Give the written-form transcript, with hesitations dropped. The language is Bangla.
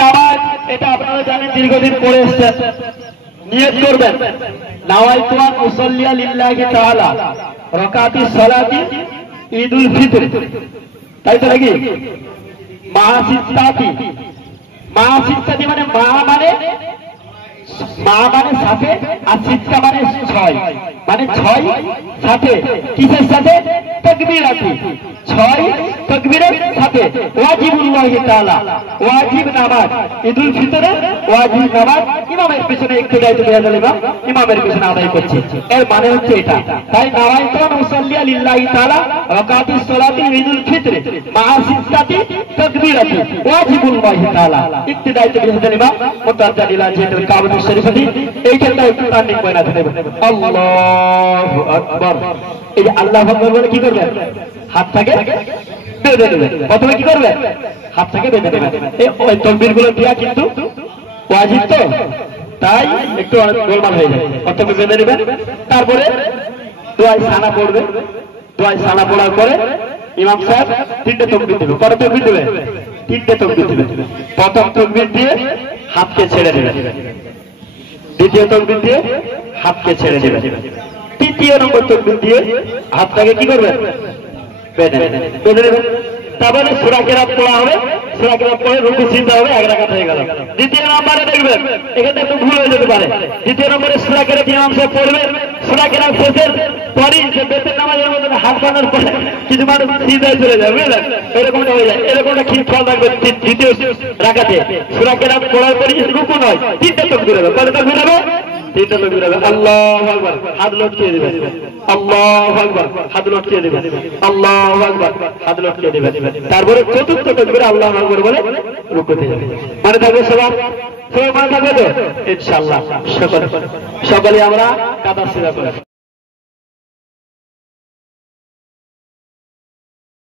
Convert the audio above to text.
নামাজ এটা আপনারা জানেন দীর্ঘদিন পড়ে এসেছেন। নিয়ত করবেন নাওয়াইতু আন উসাল্লিয়া লিল্লাহি তাআলা রাকাতি সালাতি ঈদুল ফিতর, তাই তো নাকি? মাসিত্তাতি, মাসিত্তাতি মানে মা মানে সাথে, আর সিত্তা মানে 6, মানে 6 সাথে। কিসের সাথে? তাকবীরাতি, 6 তাকবীরের সাথে। ওয়াজিবুল্লাহি তাআলা, ওয়াজিব নামাজ ঈদুল ফিতরে ওয়াজিব নামাজ ইমামের পিছনে ইক্তেদাই বিহাদাল ইমাম, ইমামের পিছনে আদায় করছে। এর মানে হচ্ছে এটা। তাই নাওয়াইতু আন উসাল্লিয়া লিল্লাহি তাআলা রাকাতিস সালাতি ঈদুল ফিতর মা সিত্তাতি তাকবীরাতি ওয়াজিবুল্লাহি তাআলা ইক্তেদাই বিহাদাল ইমাম মুতাআদ্দিলা জিদুল কাবাতুশ শরীফাতি। এইখানটা একটু টার্নিং পয়েন্ট আছে, দেখুন আল্লাহু আকবার। এই যে আল্লাহু আকবার বলে কি করবেন? হাতটাকে বেঁধে নেবেন। প্রথমে কি করবেন? হাতটাকে বেঁধে নেবেন। এই তাকবীরগুলো দেয়া কিন্তু ওয়াজিব, তো তাই একটু গোলমাল হয়ে যায়। প্রথমে বেঁধে নেবেন, তারপরে দোয়ায় সানা পড়বে। দোয়ায় সানা পড়ার পরে ইমাম সাহেব 3টে তাকবীর দেবে। কত তাকবীর দেবে? 3টে তাকবীর দেবে। প্রথম তাকবীর দিয়ে হাতকে ছেড়ে দেবেন, দ্বিতীয় তাকবীর দিয়ে হাতকে ছেড়ে দেবেন, তৃতীয় নম্বর তাকবীর দিয়ে হাতটাকে কি করবেন? বেঁধে নেবেন। তারপরে সূরা কিরাত পড়া হবে। সূরা কিরাত পড়ে রুকু সিজদা হবে, 1 রাকাত হয়ে গেল। দ্বিতীয় নম্বরে দেখবেন এখানে একটু ভুল হয়ে যেতে পারে। দ্বিতীয় নম্বরে সূরা কিরাত ইমাম সাহেব পড়বে। সূরা কিরাত শেষের পরই যে বেতের নামাজের মধ্যে হাত বাঁধার পরে কিছু মানুষ সিজদায় চলে যায়, বুঝলেন? এরকমটা হয়ে যায়। এরকমটা কি খেয়াল রাখবেন। দ্বিতীয় রাকাতে সূরা কিরাত পড়ার পরই রুকু নয়, 3টে তাকবীর হবে। কত তাকবীর হবে? 3টে তাকবীর হবে। আল্লাহু আকবার, হাত লটকিয়ে দিবেন। আল্লাহু আকবার, হাত লটকিয়ে দিবেন। আল্লাহু আকবার, হাত লটকিয়ে দিবেন। তারপরে চতুর্থ তাকবীরে আল্লাহু আকবার বলে রুকুতে যাবেন। মনে থাকবে সবার? সবাই মনে থাকবে তো ইনশাআল্লাহ। সকলে আমরা কাঁধা সিধা করে